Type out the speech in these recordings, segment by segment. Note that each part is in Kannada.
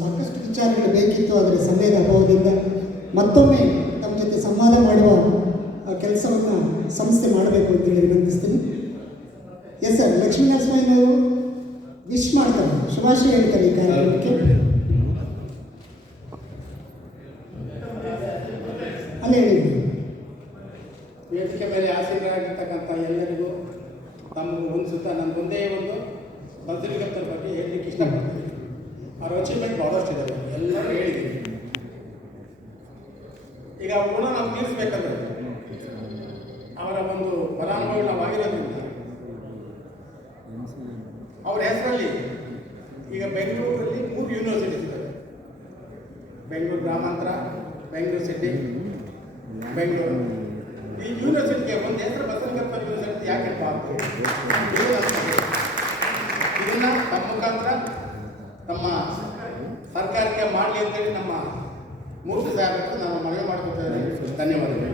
ಸಾಕಷ್ಟು ವಿಚಾರಗಳು ಬೇಕಿತ್ತು ಆದರೆ ಸಮಯದ ಅಭಾವದಿಂದ ಮತ್ತೊಮ್ಮೆ ತಮ್ಮ ಜೊತೆ ಸಂವಾದ ಮಾಡುವ ಕೆಲಸವನ್ನು ಸಂಸ್ಥೆ ಮಾಡಬೇಕು ಅಂತೇಳಿ ವಿನಂತಿಸ್ತೀನಿ. ಎಸ್ ಸರ್ ಲಕ್ಷ್ಮೀ ನರಸಿಂಹಯ್ಯನವರು ವಿಶ್ ಮಾಡ್ತಾರೆ, ಶುಭಾಶಯ ಹೇಳ್ತಾರೆ ಈ ಕಾರ್ಯಕ್ರಮಕ್ಕೆ. ಅಲ್ಲೇ ಹೇಳಿ. ವೇದಿಕೆ ಮೇಲೆ ಆಸೀನರಾಗಿರ್ತಕ್ಕಂಥ ಎಲ್ಲರಿಗೂ ತಮ್ಮ ಒಂದು ಸುತ್ತ ನನ್ನ ಒಂದೇ ಒಂದು ಬಗ್ಗೆ ಹೇಳಲಿಕ್ಕೆ ಇಷ್ಟಪಡ್ತೀನಿ. ಅವ್ರ ಅಚೀವ್ಮೆಂಟ್ ಭಾಳಷ್ಟು ಇದ್ದಾರೆ ಎಲ್ಲರೂ ಹೇಳಿದ್ದೀನಿ ಈಗ ಪುನಃ ನಾವು ತೀರಿಸ್ಬೇಕಂದ್ರೆ ಅವರ ಒಂದು ಫಲಾನುಭವಿ ನಾವು ಅವರ ಹೆಸರಲ್ಲಿ ಈಗ ಬೆಂಗಳೂರಲ್ಲಿ ಮೂರು ಯೂನಿವರ್ಸಿಟೀಸ್ ಇದ್ದಾವೆ ಬೆಂಗಳೂರು ಗ್ರಾಮಾಂತರ, ಬೆಂಗಳೂರು ಸಿಟಿ ಬೆಂಗಳೂರು. ಈ ಯೂನಿವರ್ಸಿಟಿಗೆ ಒಂದು ಹೆಸರು ಬಸವನಗಪ್ಪ ಯೂನಿವರ್ಸಿಟಿ ಯಾಕೆ ಬಾರ್ದು ಇದನ್ನ ತಮ್ಮ ಮುಖಾಂತರ ತಮ್ಮ ಸರ್ಕಾರಕ್ಕೆ ಮಾಡಲಿ ಅಂತೇಳಿ ನಮ್ಮ ಮೂರ್ತಿ ಸಾಹೇಬರು ನಾವು ಮನವಿ ಮಾಡ್ಕೊಳ್ತೇವೆ ಧನ್ಯವಾದಗಳು.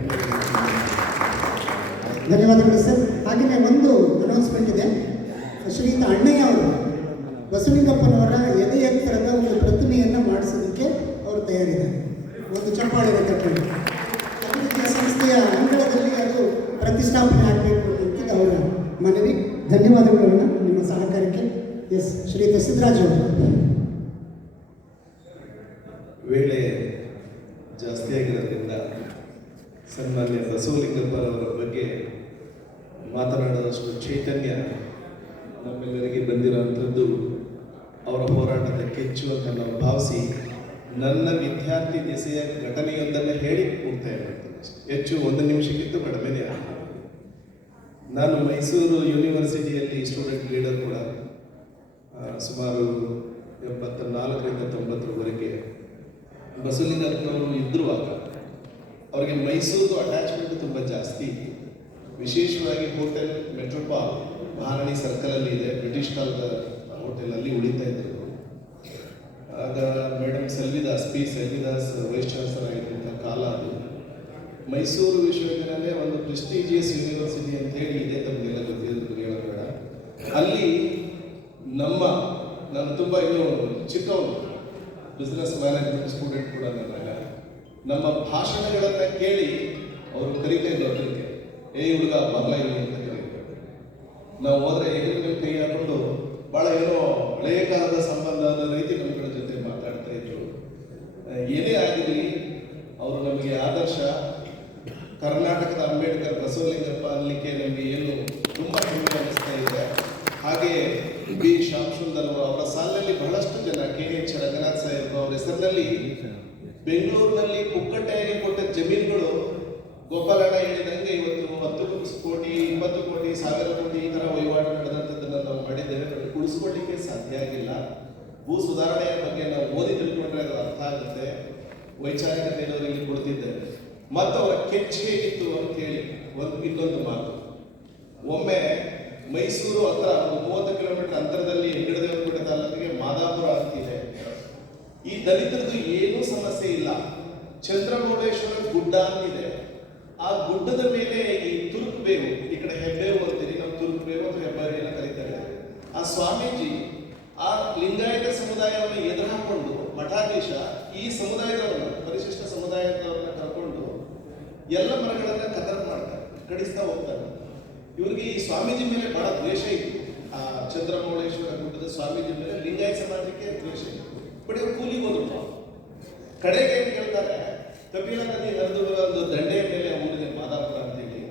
ಧನ್ಯವಾದಗಳು ಸರ್. ಹಾಗೆಯೇ ಒಂದು ಅನೌನ್ಸ್ಮೆಂಟ್ ಇದೆ. ಶ್ರೀಯುತ ಅಣ್ಣಯ್ಯ ಅವರು, ಬಸವಲಿಂಗಪ್ಪನವರ ಎದೆ ಎತ್ತರದ ಒಂದು ಪ್ರತಿಮೆಯನ್ನು ಮಾಡಿಸೋದಕ್ಕೆ ಅವರು ತಯಾರಿದ್ದಾರೆ. ಒಂದು ಚಪ್ಪಾಳೆ ಕಟ್ಟಿ ಸಂಸ್ಥೆಯ ಅಂಗಳದಲ್ಲಿ ಅದು ಪ್ರತಿಷ್ಠಾಪನೆ ಆಗಬೇಕು ಅಂತ ಅವರ ಮನವಿ ಧನ್ಯವಾದಗಳನ್ನು ನಿಮ್ಮ ಸಹಕಾರಕ್ಕೆ. ಎಸ್ ಶ್ರೀಯುತ ವೇಳೆ ಜಾಸ್ತಿ ಆಗಿರೋದ್ರಿಂದ ಸನ್ಮಾನ್ಯ ಬಸವಲಿಂಗಪ್ಪರವರ ಬಗ್ಗೆ ಮಾತನಾಡುವಷ್ಟು ಚೈತನ್ಯ ನಮ್ಮೆಲ್ಲರಿಗೆ ಬಂದಿರೋವಂಥದ್ದು ಅವರ ಹೋರಾಟದ ಕೆಚ್ಚು ಅಂತ ನಾವು ಭಾವಿಸಿ ನನ್ನ ವಿದ್ಯಾರ್ಥಿ ದಿಸೆಯ ಘಟನೆಯೊಂದನ್ನು ಹೇಳಿ ಮುಕ್ತಾಯ ಇದ್ದೆ ಹೆಚ್ಚು ಒಂದು ನಿಮಿಷಕ್ಕಿಂತ ಕಡಿಮೆನೇ ನಾನು ಮೈಸೂರು ಯೂನಿವರ್ಸಿಟಿಯಲ್ಲಿ ಸ್ಟೂಡೆಂಟ್ ಲೀಡರ್ ಕೂಡ ಸುಮಾರು ಎಪ್ಪತ್ತ ನಾಲ್ಕರಿಂದ ತೊಂಬತ್ತರವರೆಗೆ ಇದ್ದರು ಆಗ ಅವರಿಗೆ ಮೈಸೂರು ಅಟ್ಯಾಚ್ಮೆಂಟ್ ತುಂಬ ಜಾಸ್ತಿ. ಇತ್ತು ವಿಶೇಷವಾಗಿ ಹೋಟೆಲ್ ಮೆಟ್ರೋಪಾಲ್ ಮಹಾರಾಣಿ ಸರ್ಕಲಲ್ಲಿ ಇದೆ, ಬ್ರಿಟಿಷ್ ಕಾಲದ ಹೋಟೆಲ್ ಅಲ್ಲಿ ಉಳಿತಾ ಇದ್ದರು ಆಗ madam Selvidas, P Selvidas, vice chancellor ಕಾಲ ಅದು. ಮೈಸೂರು ವಿಶ್ವವಿದ್ಯಾಲಯ ಒಂದು ಪ್ರೆಸ್ಟೀಜಿಯಸ್ ಯೂನಿವರ್ಸಿಟಿ ಅಂತ ಹೇಳಿ ಇದೆ ತಮಗೆಲ್ಲ ಗೊತ್ತಿರೋದು ಹೇಳೋದು ಬೇಡ ಅಲ್ಲಿ ನಮ್ಮ ನಾನು ತುಂಬ ಇನ್ನು ಚಿಕ್ಕವನು ಬಿಸ್ನೆಸ್ ಮ್ಯಾನೇಜ್ಮೆಂಟ್ ಸ್ಟೂಡೆಂಟ್ ಕೂಡ ನನ್ನ ನಮ್ಮ ಭಾಷಣಗಳನ್ನು ಕೇಳಿ ಅವರು ಕರೀತಾ ಇದ್ರು ಅದಕ್ಕೆ ಏ ಹುಡುಗ, ಬರಲ ಇಲ್ಲ ಅಂತ ಕರೀತಾರೆ ನಾವು ಹೋದ್ರೆ ಎದುರು ಕೈ ಹಾಕೊಂಡು ಭಾಳ ಏನೋ ಹಳೆಯ ಕಾಲದ ಸಂಬಂಧ ಅನ್ನೋ ರೀತಿ ನಮ್ಮಗಳ ಜೊತೆ ಮಾತಾಡ್ತಾ ಇದ್ರು. ಏನೇ ಆಗಿರಲಿ, ಅವರು ನಮಗೆ ಆದರ್ಶ. ಕರ್ನಾಟಕದ ಅಂಬೇಡ್ಕರ್ ಬಸವಲಿಂಗಪ್ಪ ಸಾವಿರ ಮಂದಿ ಈ ತರ ವಹಿವಾಟು ನಡೆದಂಥದ್ದನ್ನು ನಾವು ಮಾಡಿದ್ದೇವೆ ಬಟ್ ಉಳಿಸ್ಕೊಳ್ಳಿಕ್ಕೆ ಸಾಧ್ಯ ಆಗಿಲ್ಲ. ಭೂ ಸುಧಾರಣೆಯ ಬಗ್ಗೆ ನಾವು ಓದಿ ತಿಳ್ಕೊಂಡ್ರೆ ಅದು ಅರ್ಥ ಆಗುತ್ತೆ. ವೈಚಾರಿಕತೆ ಇಲ್ಲಿ ಕೊಡ್ತಿದ್ದೇವೆ. ಮತ್ತು ಅವರ ಕೆಚ್ಚು ಹೇಗಿತ್ತು ಅಂತ ಹೇಳಿ, ಒಂದು ಇನ್ನೊಂದು ಮಾತು. ಒಮ್ಮೆ ಮೈಸೂರು ಹತ್ರ ಮೂವತ್ತು ಕಿಲೋಮೀಟರ್ ಅಂತರದಲ್ಲಿ ಹೆಗ್ಗಡದೇವನಪೇಟೆ ತಾಲೂಕಿಗೆ ಮಾದಾಪುರ ಅಂತಿದೆ ಈ ದಲಿತರದ್ದು ಏನೂ ಸಮಸ್ಯೆ ಇಲ್ಲ. ಚಂದ್ರಮೌಳೇಶ್ವರ ಗುಡ್ಡ ಅಂತಿದೆ ಆ ಗುಡ್ಡದ ಈ ತುರುಕು ಬೇವು ಈ ಕಡೆ ಹೆಬ್ಬೇವು ಅಂತೀರಿ ನಾವು ತುರುಕು ಬೇವು ಅಥವಾ ಹೆಬ್ಬಾರಿ ಎಲ್ಲ ಕರೀತಾರೆ ಆ ಸ್ವಾಮೀಜಿ ಆ ಲಿಂಗಾಯತ ಸಮುದಾಯವನ್ನು ಎದುರು ಹಾಕೊಂಡು ಮಠಾಧೀಶ ಈ ಸಮುದಾಯದವರನ್ನ ಪರಿಶಿಷ್ಟ ಸಮುದಾಯದವರನ್ನ ಕರ್ಕೊಂಡು ಎಲ್ಲ ಮರಗಳನ್ನ ಕದರ್ ಮಾಡ್ತಾರೆ, ಕಡಿಸ್ತಾ ಹೋಗ್ತಾರೆ. ಇವ್ರಿಗೆ ಈ ಸ್ವಾಮೀಜಿ ಮೇಲೆ ಬಹಳ ದ್ವೇಷ ಇತ್ತು ಆ ಚಂದ್ರಮೌಳೇಶ್ವರ ಗುಡ್ಡದ ಸ್ವಾಮೀಜಿ ಮೇಲೆ ಲಿಂಗಾಯತ ಸಮಾಜಕ್ಕೆ ದ್ವೇಷ ಇತ್ತು ಬಟ್ ಇವ್ರು ಕೂಲಿ ಹೋದ್ರು ಕಡೆಗೆ ಏನ್ ಕೇಳ್ತಾರೆ, ಕಪಿಲ ನದಿ ಹರಿದು ಒಂದು ದಂಡೆಯ ಮೇಲೆ ಊರಿದೆ ಮಾದಾಪುರ ಅಂತೇಳಿ.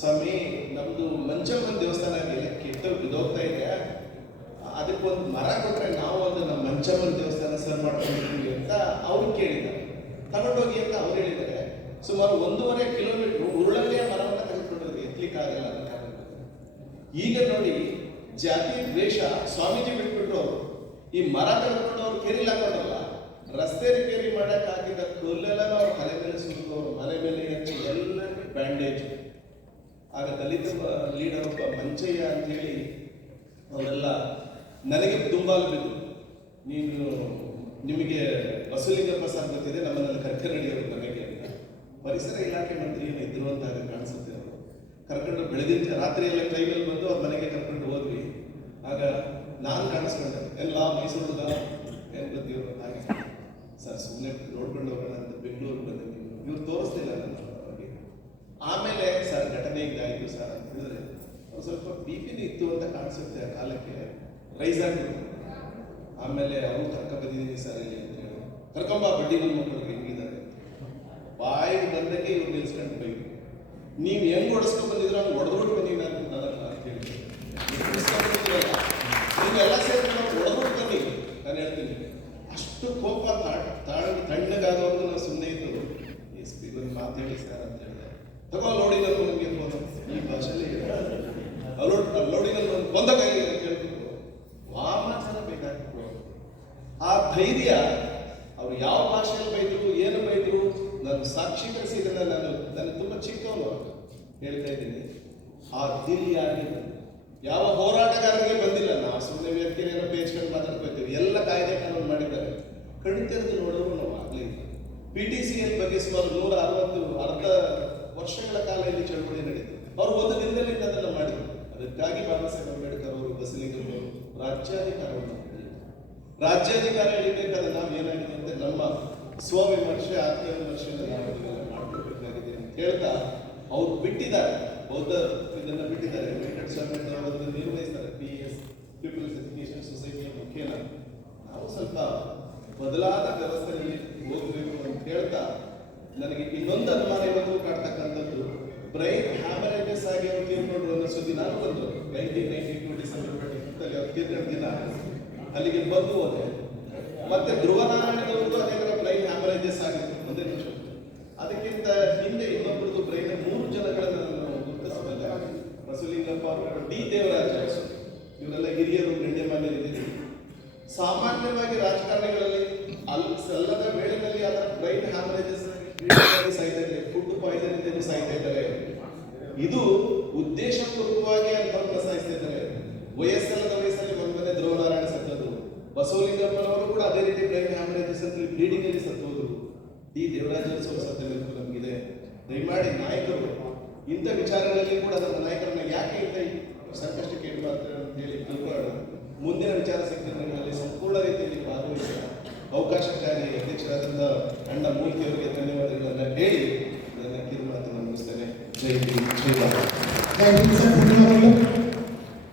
ಸ್ವಾಮಿ, ನಮ್ದು ಮಂಚಮ್ಮನ ದೇವಸ್ಥಾನ ಇದೆ, ಕೆಟ್ಟು ಬಿದೋಗ್ತಾ ಇದೆ. ಅದಕ್ಕೊಂದು ಮರ ಕೊಟ್ರೆ ನಾವು ಒಂದು ನಮ್ಮ ಮಂಚಮ್ಮನ ದೇವಸ್ಥಾನ ಸರ್ ಮಾಡ್ಕೊಂಡಿದ್ದೀವಿ ಅಂತ ಅವ್ರು ಕೇಳಿದ್ದಾರೆ. ತಗೊಂಡೋಗಿ ಅಂತ ಅವ್ರು ಹೇಳಿದ್ದಾರೆ. ಸುಮಾರು ಒಂದೂವರೆ ಕಿಲೋಮೀಟರ್ ಉರುಳಲ್ಲೇ ಮರವನ್ನು ತೆಗೆದುಕೊಂಡಿರೋದು ಎತ್ತಲಿಕ್ಕಾಗಲ್ಲ ಅಂತ ಈಗ ನೋಡಿ, ಜಾತಿ, ದ್ವೇಷ ಸ್ವಾಮೀಜಿ ಬಿಟ್ಬಿಟ್ರು ಈ ಮರ ತೆಗೆದುಕೊಂಡು ಅವ್ರು ಕೇರಿಲ್ಲ ಹಾಕೊಂಡಲ್ಲ ರಸ್ತೆ ರಿಪೇರಿ ಮಾಡಕ್ ಆಗಿದ್ದ ಕಲ್ಲೆಲ್ಲ ಅವ್ರ ತಲೆ ಮೇಲೆ ಸುರಿದು ಅವ್ರ ಮನೆ ಮೇಲೆ ಹಚ್ಚಿ ಎಲ್ಲ ಬ್ಯಾಂಡೇಜ್. ಆಗ ದಲಿತ ಲೀಡರ್ ಒಬ್ಬ ಮಂಚಯ್ಯ ಅಂತ ಹೇಳಿ ಅವರೆಲ್ಲ, ನನಗೆ ತುಂಬ ಬಿದ್ದು ನೀನು ನಿಮಗೆ ವಸೂಲಿಂಗ ಸರ್ ಗೊತ್ತಿದೆ ನಮ್ಮನ್ನೆಲ್ಲ ಕರ್ಕೊಂಡು ನಡೆಯೋರು ನನಗೆ ಅಂತ ಪರಿಸರ ಇಲಾಖೆ ಮಂತ್ರಿ ಏನು ಇದ್ರು ಅಂತ ಕಾಣಿಸುತ್ತೆ ಅವರು ಕರ್ಕೊಂಡು ಬೆಳೆದಿದ್ದ ರಾತ್ರಿ ಎಲ್ಲ ಟ್ರೈನಲ್ಲಿ ಬಂದು ಅವ್ರ ಮನೆಗೆ ಕರ್ಕೊಂಡು ಹೋದ್ವಿ. ಆಗ ನಾನು ಕಾಣಿಸ್ಕೊಂಡೆ. ಎಲ್ಲ ಮೈಸೂರು ಸರ್ ಸುಮ್ಮನೆ ನೋಡ್ಕೊಂಡು ಹೋಗೋಣ ಅಂತ ಬೆಂಗಳೂರು ಬಂದಿದ್ದೀನಿ ಇವ್ರು ತೋರಿಸ್ತಿಲ್ಲ ನನ್ನ ಆಮೇಲೆ ಸರ್, ಘಟನೆ ಇದಾಯಿತು ಸರ್ ಅಂತ ಹೇಳಿದ್ರೆ ಅವ್ರು ಸ್ವಲ್ಪ ಬಿ ಪಿನೂ ಇತ್ತು ಅಂತ ಕಾಣಿಸುತ್ತೆ ಆ ಕಾಲಕ್ಕೆ. ರೈಸ್ ಆಗಿತ್ತು ಆಮೇಲೆ ಅವರು ಕರ್ಕ ಬಂದಿದ್ದೀನಿ ಸರ್ ಇಲ್ಲಿ ಅಂತ ಹೇಳಿ. ಕರ್ಕೊಂಬ ಬಡ್ಡಿ ನನ್ನ ಬಾಯಿಗೆ ಬಂದಕ್ಕೆ ಇವ್ರು ನಿಲ್ಸ್ಕೊಂಡು ಬೈಕು ನೀವು ಹೆಂಗ್ ಹೊಡೆಸ್ಕೊಂಡು ಬಂದಿದ್ರು ಹಂಗೆ ಹೊಡೆದ್ಬಿಟ್ಟು ಬನ್ನಿ ನಾನು ನನ್ನ ಅಂತ ಹೇಳಿ ನೀವೆಲ್ಲ ಸೇರಿ ಹೊಡೆದ್ಬಿಟ್ಟು ಬನ್ನಿ. ನಾನು ಹೇಳ್ತೀನಿ. ಅಷ್ಟು ಕೋಪ ತಾಳ್- ತಣ್ಣಗಾಗೋದು ನಾವು ಸುಮ್ಮನೆ ಇದ್ದು ಎಸ್ ಪಿ ಬಂದು ಮಾತಾಡಿ ಸರ್ ಅಂತ ಹೇಳಿದೆ. ತಗೋ ನೋಡಿ ನಾನು ಫೋನ್ ಈ ಭಾಷೆಯಲ್ಲಿ ಅಲೋಡ್ ಲೋಡಿನಲ್ಲಿ ಒಂದು ಬಂದ ಕೈಲಿ ಅಂತ ಹೇಳ್ಬಿಟ್ಟು ವಾಮಾಚಾರ ಬೇಕಾಗ್ತದೆ ಆ ಧೈರ್ಯ ಅವ್ರು ಯಾವ ಭಾಷೆಯಲ್ಲಿ ಬೈದ್ರು ನಾನು ಸಾಕ್ಷೀಕರಿಸಿ ಇದನ್ನ ನಾನು ನಾನು ತುಂಬಾ ಚಿಕ್ಕವನು ಹೇಳ್ತಾ ಇದ್ದೀನಿ. ಆ ದಿಲ್ ಯಾರಿಗೆ ಯಾವ ಹೋರಾಟಗಾರರಿಗೆ ಬಂದಿಲ್ಲ. ನಾವು ಸುಮ್ಮನೆ ವ್ಯಕ್ತಿಯನ್ನು ಬೇಚ್ಕೊಂಡು ಮಾತಾಡ್ಕೊಳ್ತೀವಿ ಎಲ್ಲ ಕಾಯ್ದೆ ಕಾನೂನು ಮಾಡಿದ್ದಾರೆ. ಕಣ್ಣು ತೆರೆದು ನೋಡೋರು ನಾವು ಆಗ್ಲಿ ಪಿ ಟಿ ಸಿ ಎಲ್ ಬಗ್ಗೆ ಸುಮಾರು ನೂರ ಅರವತ್ತು ಅರ್ಧ ವರ್ಷಗಳ ಕಾಲ ಇಲ್ಲಿ ಚಳವಳಿ ನಡೀತು ಅವ್ರು ಒಂದು ದಿನದಲ್ಲಿ ಅದನ್ನು ಮಾಡಿದ್ರು. ಅದಕ್ಕಾಗಿ ಬಾಬಾ ಸಾಹೇಬ್ ಅಂಬೇಡ್ಕರ್ ಅವರು ಬಸಲಿಗರು ರಾಜ್ಯಾಧಿಕಾರವನ್ನು. ರಾಜ್ಯಾಧಿಕಾರ ಹೇಳಬೇಕಾದ್ರೆ ನಾವು ಏನಾಗಿದೆ ಅಂದ್ರೆ ನಮ್ಮ ಸ್ವವಿಮರ್ಶೆ ಆತ್ಮವಿಮರ್ಶೆನ ನಾವು ಮಾಡ್ಕೋಬೇಕಾಗಿದೆ ಅಂತ ಹೇಳ್ತಾ ಅವ್ರು ಬಿಟ್ಟಿದ್ದಾರೆ. ಬೌದ್ಧ ಇದನ್ನ ಬಿಟ್ಟಿದ್ದಾರೆ. ವೆಂಕಟಸ್ವಾಮಿ ಅವರನ್ನು ನಿರ್ವಹಿಸ್ತಾರೆ. ಪಿ ಎಸ್ ಪೀಪಲ್ಸ್ ಎಜುಕೇಶನ್ ಸೊಸೈಟಿಯ ಮುಖ್ಯನ ನಾವು ಸ್ವಲ್ಪ ಬದಲಾದ ವ್ಯವಸ್ಥೆಯಲ್ಲಿ ಹೋಗಬೇಕು ಅಂತ ಹೇಳ್ತಾ ನನಗೆ ಇನ್ನೊಂದು ಅನುಮಾನ ಇವತ್ತು ಕಾಡ್ತಕ್ಕಂಥದ್ದು. ಬ್ರೈನ್ ಹ್ಯಾಮರೇಜಸ್ ಆಗಿ ಅವ್ರು ತೀರ್ಕೊಂಡ್ರು ಅನ್ನೋ ಸುದ್ದಿ ನಾನು ಬಂದು nineteen ninety two December twenty ಫಿಫ್ತಲ್ಲಿ ಅವ್ರು ತೀರ್ಕೊಂಡ ಅಲ್ಲಿಗೆ ಬಂದು ಹೋದೆ. ಮತ್ತೆ ಧ್ರುವನಾರಾಯಣದವ್ರದ್ದು ಹ್ಯಾಮರೇಜಸ್ ಒಂದೇ ಅದಕ್ಕಿಂತ ಹಿಂದೆ ಇನ್ನೊಬ್ಬರದ್ದು ಬ್ರೈನ್ ಮೂರು ಜನಗಳನ್ನು ನಾನು ಗುರುತಿಸಿದಾಗ ಬಸವಲಿಂಗಪ್ಪ ಅವರು ಡಿ ದೇವರಾಜ ಇವರೆಲ್ಲ ಹಿರಿಯರು, ಗಣ್ಯಮಾನ್ಯ ಇದ್ದೀರಿ. ಸಾಮಾನ್ಯವಾಗಿ ರಾಜಕಾರಣಿಗಳಲ್ಲಿ ಅಲ್ಲಿ ಸಲ್ಲದ ವೇಳೆಯಲ್ಲಿ ಅದರ ಬ್ರೈನ್ ಹ್ಯಾಮರೇಜಸ್ ಸಾಯ್ತಾ ಇದ್ದಾರೆ ಫುಡ್ ಪಾಯ್ಸನ್ ಇಂದ ಸಾಯ್ತಾ ಇದ್ದಾರೆ. ಇದು ಉದ್ದೇಶಪೂರ್ವಕವಾಗಿ ಅಂತವ್ರನ್ನ ಸಾಯಿಸ್ತಾ ಇದ್ದಾರೆ. ವಯಸ್ಸಲ್ಲದ ವಯಸ್ಸಲ್ಲಿ ಬಂದನೆ ಧ್ರುವನಾರಾಯಣ ಸತ್ತದ್ದು. ಬಸವಲಿಂಗಪ್ಪನವರು ಕೂಡ ಅದೇ ರೀತಿ ಬ್ರೈನ್ ಹ್ಯಾಮರೇಜಸ್ ಬ್ಲೀಡಿಂಗ್ ಅಲ್ಲಿ ಸತ್ತೋದ್ರು ಡಿ ದೇವರಾಜೋತ್ಸವ ಸತ್ಯಬೇಕು ನಮಗಿದೆ. ದಯಮಾಡಿ ನಾಯಕರು, ಇಂಥ ವಿಚಾರಗಳಲ್ಲಿ ಕೂಡ ನಮ್ಮ ನಾಯಕರನ್ನ ಯಾಕೆ ಇಂಥ ಸಂಕಷ್ಟಕ್ಕೆ ಇಡಬಾರ್ದು ಅಂತ ಹೇಳಿ ತಿಳ್ಕೊಳ್ಳೋಣ. ಮುಂದಿನ ವಿಚಾರ ಸಂಕಿರಣಗಳಲ್ಲಿ ಸಂಪೂರ್ಣ ರೀತಿಯಲ್ಲಿ ಭಾಗವಹಿಸಿದ ಅವಕಾಶಕ್ಕಾಗಿ ಅಧ್ಯಕ್ಷರಾದಂಥ ಅಣ್ಣ ಮೂರ್ತಿ ಅವರಿಗೆ ಧನ್ಯವಾದಗಳನ್ನು ಹೇಳಿ ನನ್ನ ಕಿರುಮಾತನ್ನು ಮುಗಿಸ್ತೇನೆ. ಜೈ ಜೈ